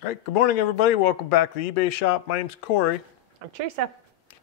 All right, good morning, everybody. Welcome back to the eBay shop. My name's Corey. I'm Teresa.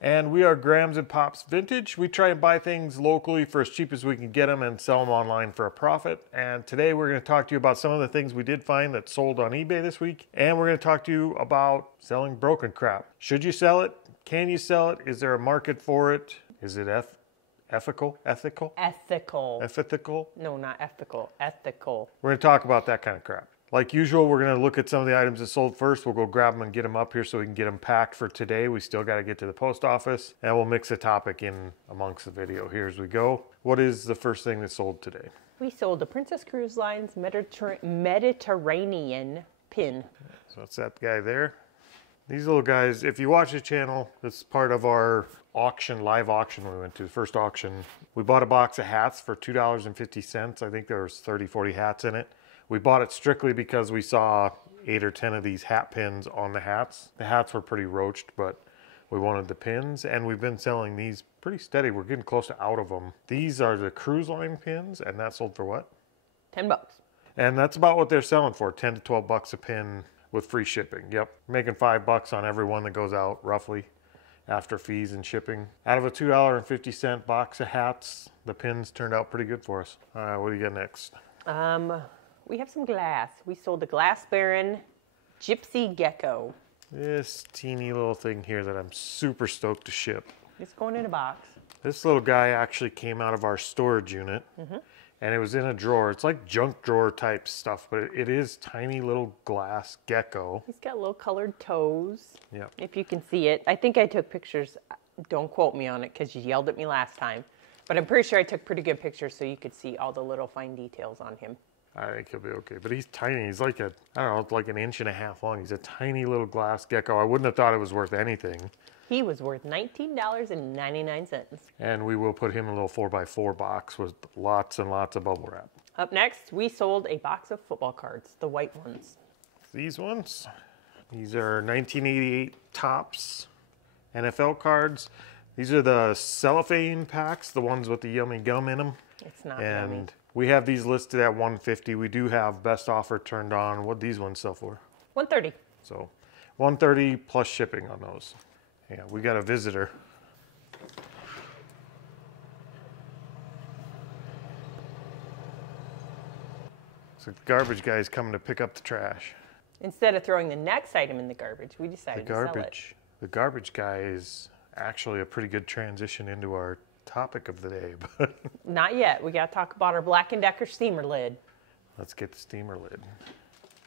And we are Grams and Pops Vintage. We try and buy things locally for as cheap as we can get them and sell them online for a profit. And today we're going to talk to you about some of the things we did find that sold on eBay this week. And we're going to talk to you about selling broken crap. Should you sell it? Can you sell it? Is there a market for it? Is it ethical? Ethical? Ethical. Ethical? No, not ethical. Ethical. We're going to talk about that kind of crap. Like usual, we're going to look at some of the items that sold first. We'll go grab them and get them up here so we can get them packed for today. We still got to get to the post office, and we'll mix a topic in amongst the video here as we go. What is the first thing that sold today? We sold the Princess Cruise Lines Mediterranean pin. So that's that guy there. These little guys, if you watch the channel, it's part of our auction, live auction we went to, the first auction. We bought a box of hats for $2.50. I think there was 30, 40 hats in it. We bought it strictly because we saw 8 or 10 of these hat pins on the hats. The hats were pretty roached, but we wanted the pins, and we've been selling these pretty steady. We're getting close to out of them. These are the cruise line pins, and that sold for what? $10. And that's about what they're selling for, 10 to 12 bucks a pin with free shipping. Yep, making $5 on every one that goes out, roughly, after fees and shipping. Out of a $2.50 box of hats, the pins turned out pretty good for us. All right, what do you got next? We have some glass. We sold the Glass Baron Gypsy Gecko. This teeny little thing here that I'm super stoked to ship. It's going in a box. This little guy actually came out of our storage unit, and it was in a drawer. It's like junk drawer type stuff, but it is tiny little glass gecko. He's got little colored toes. Yep. If you can see it. I think I took pictures. Don't quote me on it because you yelled at me last time. But I'm pretty sure I took pretty good pictures so you could see all the little fine details on him. I think he'll be okay, but he's tiny. He's like I don't know, like an inch and a half long. He's a tiny little glass gecko. I wouldn't have thought it was worth anything. He was worth $19.99. And we will put him in a little 4x4 box with lots and lots of bubble wrap. Up next, we sold a box of football cards, the white ones. These ones, these are 1988 Topps NFL cards. These are the cellophane packs, the ones with the yummy gum in them. It's not yummy. And we have these listed at $150. We do have best offer turned on. What these ones sell for? $130. So $130 plus shipping on those. Yeah, we got a visitor. So the garbage guy is coming to pick up the trash. Instead of throwing the next item in the garbage, we decided to sell it. The garbage guy is actually a pretty good transition into our topic of the day, but Not yet. We got to talk about our Black & Decker steamer lid. let's get the steamer lid.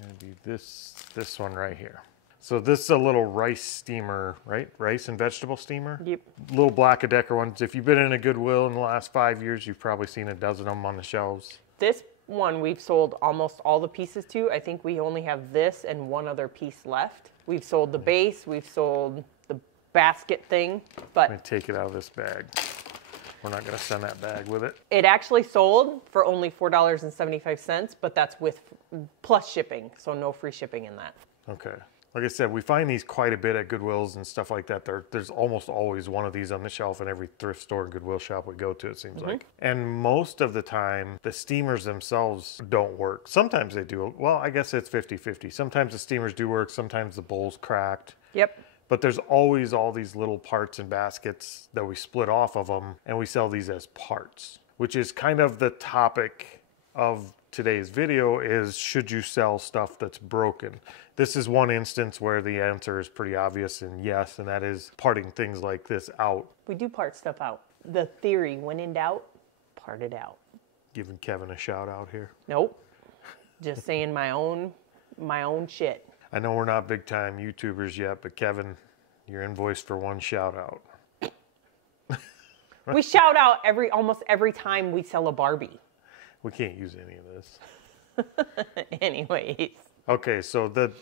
Maybe this one right here. So this is a little rice steamer, right? Rice and vegetable steamer? Yep. Little Black & Decker ones. If you've been in a Goodwill in the last 5 years, you've probably seen a dozen of them on the shelves. This one we've sold almost all the pieces to. I think we only have this and one other piece left. We've sold the base. We've sold the basket thing, but Let me take it out of this bag. We're not going to send that bag with it. it actually sold for only $4.75, but that's with plus shipping, so no free shipping in that. Okay. Like I said, we find these quite a bit at Goodwills and stuff like that. There's almost always one of these on the shelf in every thrift store and Goodwill shop we go to, it seems like. And most of the time, the steamers themselves don't work. Sometimes they do. Well, I guess it's 50-50. Sometimes the steamers do work. Sometimes the bowl's cracked. Yep. But there's always all these little parts and baskets that we split off of them, and we sell these as parts, which is kind of the topic of today's video is, should you sell stuff that's broken? This is one instance where the answer is pretty obvious and yes, and that is parting things like this out. We do part stuff out. The theory, when in doubt, part it out. Giving Kevin a shout out here. Nope. Just saying my own shit. I know we're not big time YouTubers yet, but Kevin, you're invoiced for one shout out. We shout out almost every time we sell a Barbie. We can't use any of this. Anyways. Okay, so the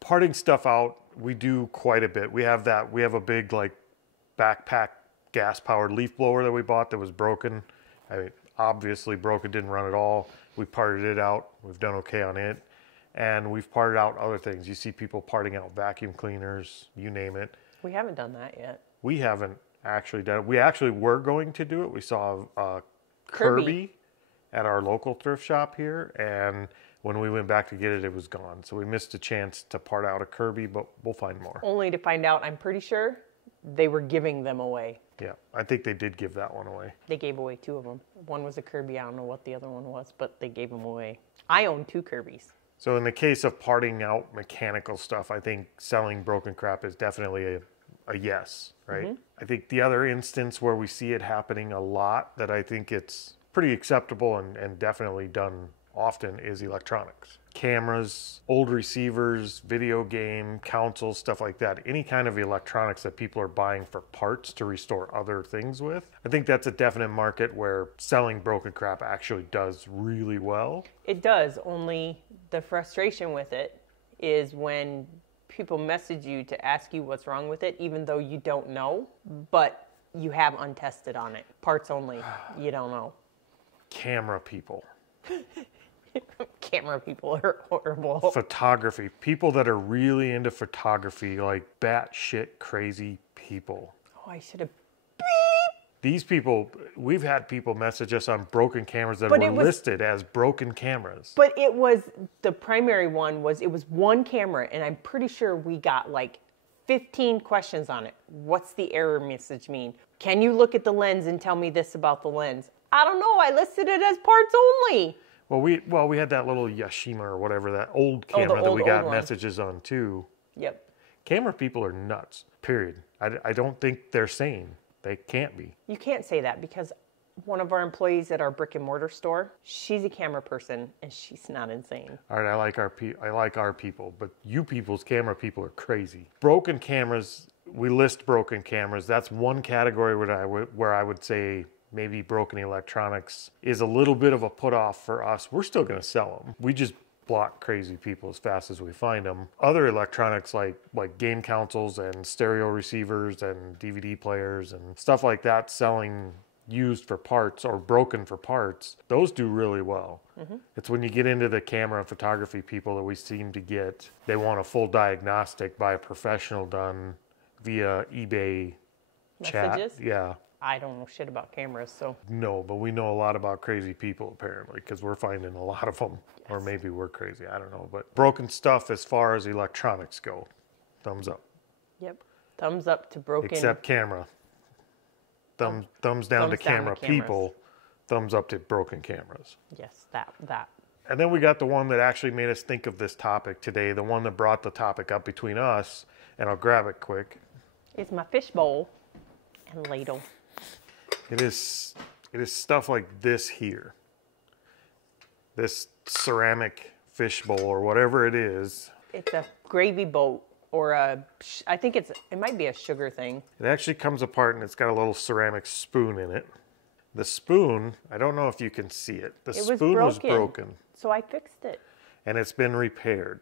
parting stuff out, we do quite a bit. We have a big like backpack gas powered leaf blower that we bought that was broken. I mean, obviously broken, didn't run at all. We parted it out. We've done okay on it. And we've parted out other things. You see people parting out vacuum cleaners, you name it. We haven't done that yet. We haven't actually done it. We actually were going to do it. We saw a Kirby at our local thrift shop here, and When we went back to get it, it was gone. So we missed a chance to part out a Kirby, but we'll find more. Only to find out, I'm pretty sure they were giving them away. Yeah, I think they did give that one away. They gave away 2 of them. One was a Kirby. I don't know what the other one was, but they gave them away. I own 2 Kirbys. So in the case of parting out mechanical stuff, I think selling broken crap is definitely a yes, right? I think the other instance where we see it happening a lot that I think it's pretty acceptable and definitely done often is electronics. Cameras, old receivers, video game, consoles, stuff like that. Any kind of electronics that people are buying for parts to restore other things with. I think that's a definite market where selling broken crap actually does really well. It does, only the frustration with it is when people message you to ask you what's wrong with it, even though you don't know, but you have untested on it. Parts only, you don't know. Camera people. Camera people are horrible. Photography. People that are really into photography, like batshit crazy people. Oh, I should have. These people, we've had people message us on broken cameras that But were it was- listed as broken cameras. But it was, the primary one was, it was one camera, and I'm pretty sure we got like 15 questions on it. What's the error message mean? Can you look at the lens and tell me this about the lens? I don't know, I listed it as parts only. Well, we had that little Yashima or whatever, that old camera that we got messages on too. Yep. Camera people are nuts, period. I don't think they're sane. They can't be. You can't say that because one of our employees at our brick and mortar store, she's a camera person and she's not insane. All right, I like our people, but you people's camera people are crazy. Broken cameras, we list broken cameras. That's one category where I would say maybe broken electronics is a little bit of a put off for us. We're still going to sell them. We just block crazy people as fast as we find them. Other electronics like game consoles and stereo receivers and DVD players and stuff like that selling used for parts or broken for parts, those do really well. It's when you get into the camera and photography people that we seem to get, they want a full diagnostic by a professional done via eBay Messages? chat. Yeah. I don't know shit about cameras, so. No, but we know a lot about crazy people apparently because we're finding a lot of them. Yes. Or maybe we're crazy, I don't know. But broken stuff as far as electronics go, thumbs up. Yep, thumbs up to broken. Except camera. Thumbs down to camera people, thumbs up to broken cameras. Yes, that. And then we got the one that actually made us think of this topic today, the one that brought the topic up between us, and I'll grab it quick. It's my fish bowl and ladle. It is stuff like this here. This ceramic fish bowl or whatever it is. It's a gravy boat or I think it might be a sugar thing. It actually comes apart and it's got a little ceramic spoon in it. The spoon, I don't know if you can see it. The spoon was broken. So I fixed it. And it's been repaired.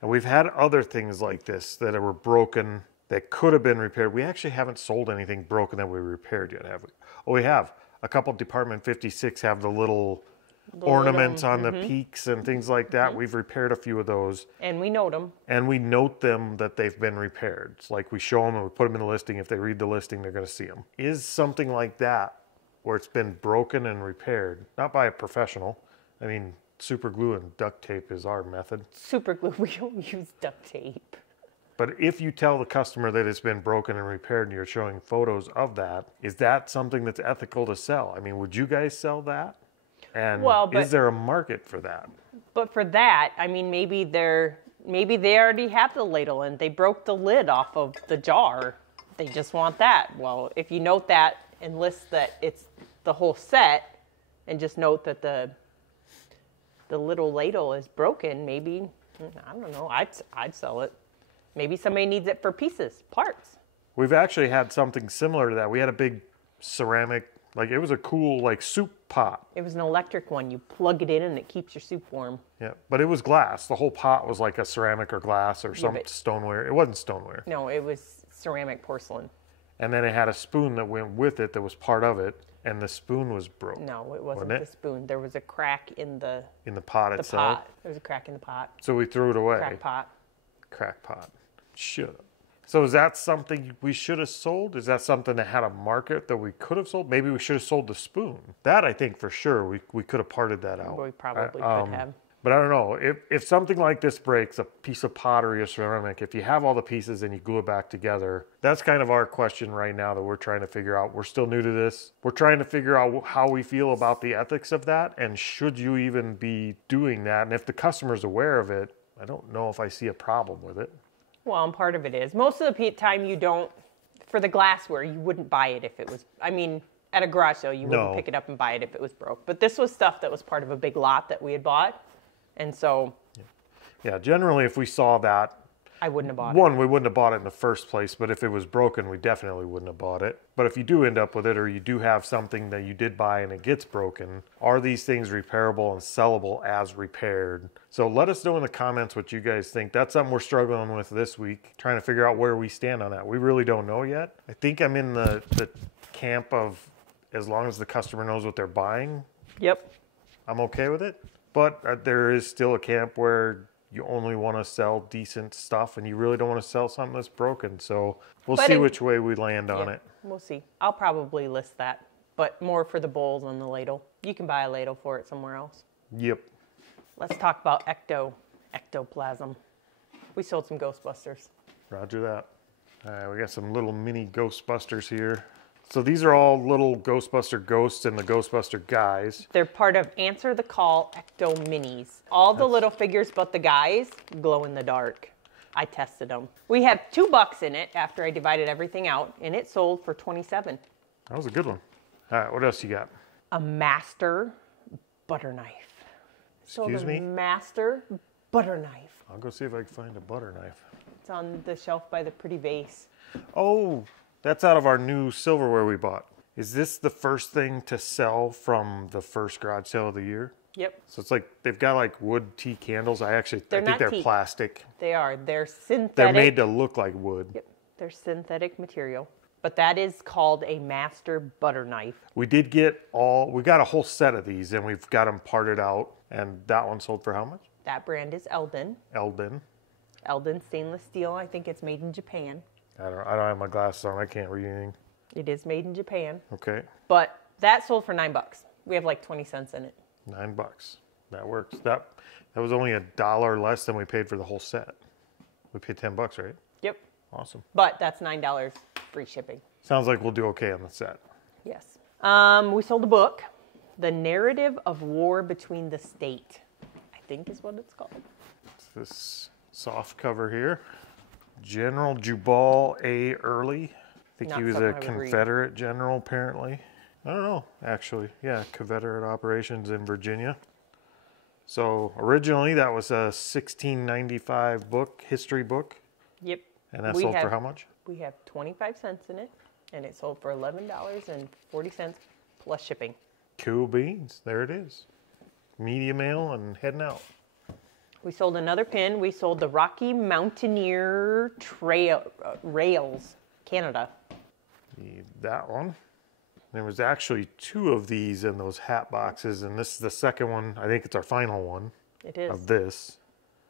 And we've had other things like this that were broken that could have been repaired. We actually haven't sold anything broken that we repaired yet, have we? Oh, we have. A couple Department 56 have the little ornaments on the peaks and things like that. We've repaired a few of those. And we note them. And we note them that they've been repaired. It's like we show them and we put them in the listing. If they read the listing, they're going to see them. Is something like that where it's been broken and repaired, not by a professional. I mean, super glue and duct tape is our method. Super glue, we don't use duct tape. But if you tell the customer that it's been broken and repaired and you're showing photos of that, is that something that's ethical to sell? I mean, would you guys sell that? And is there a market for that? But for that, I mean, maybe they already have the ladle and they broke the lid off of the jar. They just want that. Well, if you note that and list that it's the whole set and just note that the little ladle is broken, maybe, I don't know, I'd sell it. Maybe somebody needs it for pieces, parts. We've actually had something similar to that. We had a big ceramic, like it was a cool like soup pot. It was an electric one. You plug it in and it keeps your soup warm. Yeah, but it was glass. The whole pot was like a ceramic or glass or some stoneware. It wasn't stoneware. No, it was ceramic porcelain. And then it had a spoon that went with it that was part of it, and the spoon was broken. No, it wasn't the spoon. There was a crack in the pot itself. There was a crack in the pot. So we threw it away. Crack pot. Crack pot. Shut up. So is that something we should have sold? Is that something that had a market that we could have sold? Maybe we should have sold the spoon. That I think for sure we could have parted that out. We probably could have. But I don't know. If something like this breaks, a piece of pottery or ceramic, if you have all the pieces and you glue it back together, that's kind of our question right now that we're trying to figure out. We're still new to this. We're trying to figure out how we feel about the ethics of that, and should you even be doing that? And if the customer's aware of it, I don't know if I see a problem with it. Well, and part of it is, most of the time you don't, for the glassware, you wouldn't buy it if it was, I mean, at a garage sale, you wouldn't pick it up and buy it if it was broke. But this was stuff that was part of a big lot that we had bought. And so. Yeah, generally if we saw that. I wouldn't have bought it. One, we wouldn't have bought it in the first place, but if it was broken, we definitely wouldn't have bought it. But if you do end up with it, or you do have something that you did buy and it gets broken, are these things repairable and sellable as repaired? So let us know in the comments what you guys think. That's something we're struggling with this week, trying to figure out where we stand on that. We really don't know yet. I think I'm in the camp of, as long as the customer knows what they're buying, Yep. I'm okay with it. But there is still a camp where you only want to sell decent stuff and you really don't want to sell something that's broken. So we'll see which way we land on it. We'll see. I'll probably list that, but more for the bowls and the ladle. You can buy a ladle for it somewhere else. Yep. Let's talk about ectoplasm. We sold some Ghostbusters. Roger that. All right, we got some little mini Ghostbusters here. So these are all little Ghostbuster ghosts and the Ghostbuster guys. They're part of Answer the Call Ecto Minis. All the little figures but the guys glow in the dark. I tested them. We have $2 in it after I divided everything out, and it sold for $27. That was a good one. All right, what else you got? A master butter knife. Excuse me? Master butter knife. I'll go see if I can find a butter knife. It's on the shelf by the pretty vase. Oh, that's out of our new silverware we bought. Is this the first thing to sell from the first garage sale of the year? Yep. So it's like, they've got like wood tea candles. I think they're tea. plastic. They are. They're synthetic. They're made to look like wood. Yep. They're synthetic material. But that is called a master butter knife. We got a whole set of these and we've got them parted out. And that one sold for how much? That brand is Eldon. Eldon. Eldon stainless steel. I think it's made in Japan. I don't have my glasses on. I can't read anything. It is made in Japan. Okay. But that sold for $9. We have like 20 cents in it. $9. That works. That was only $1 less than we paid for the whole set. We paid $10, right? Yep. Awesome. But that's $9 free shipping. Sounds like we'll do okay on the set. Yes. We sold a book, The Narrative of War Between the State, I think is what it's called. It's this soft cover here. General Jubal A. Early. I think he was a Confederate general, apparently. I don't know, actually. Yeah, Confederate operations in Virginia. So originally that was a 1695 book, history book. Yep. And that sold for how much? We have 25 cents in it, and it sold for $11.40 plus shipping. Cool beans. There it is. Media mail and heading out. We sold another pin. We sold the Rocky Mountaineer Rails, Canada. That one. There was actually 2 of these in those hat boxes, and this is the second one. I think it's our final one. It is. Of this.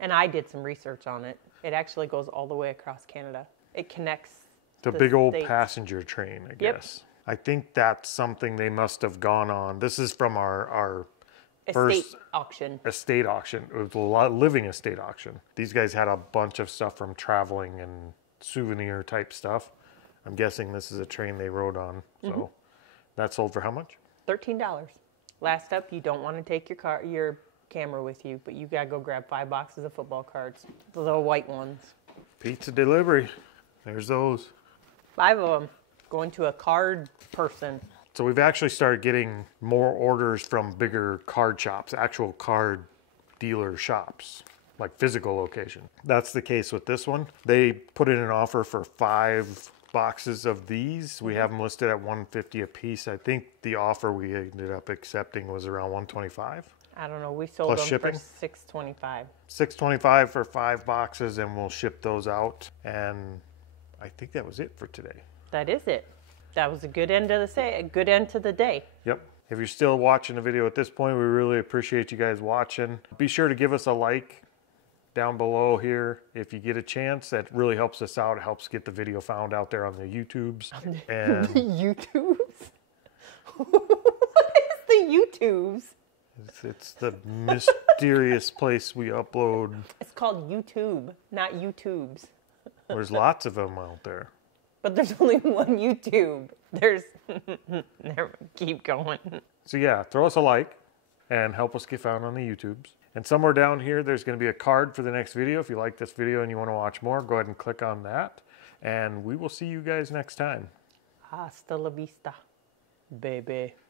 And I did some research on it. It actually goes all the way across Canada. It connects the big old passenger train, I guess. I think that's something they must have gone on. This is from our first estate auction. It was a living estate auction. These guys had a bunch of stuff from traveling and souvenir type stuff. I'm guessing this is a train they rode on. So that sold for how much? $13. Last up, you don't want to take your camera with you, but you gotta go grab 5 boxes of football cards, the little white ones. Pizza delivery. There's those. 5 of them. Going to a card person. So we've actually started getting more orders from bigger card shops, actual card dealer shops, like physical location. That's the case with this one. They put in an offer for 5 boxes of these. We have them listed at $150 a piece. I think the offer we ended up accepting was around $125. I don't know. We sold them for $625. $625 for 5 boxes, and we'll ship those out. And I think that was it for today. That is it. That was a good end to the day. Yep. If you're still watching the video at this point, we really appreciate you guys watching. Be sure to give us a like, down below here if you get a chance. That really helps us out. It helps get the video found out there on the YouTubes. And YouTubes? What is the YouTubes? it's the mysterious place we upload. It's called YouTube, not YouTubes. There's lots of them out there. But there's only one YouTube. There's... Never, keep going. So yeah, throw us a like and help us get found on the YouTubes. And somewhere down here, there's going to be a card for the next video. If you like this video and you want to watch more, go ahead and click on that. And we will see you guys next time. Hasta la vista, baby.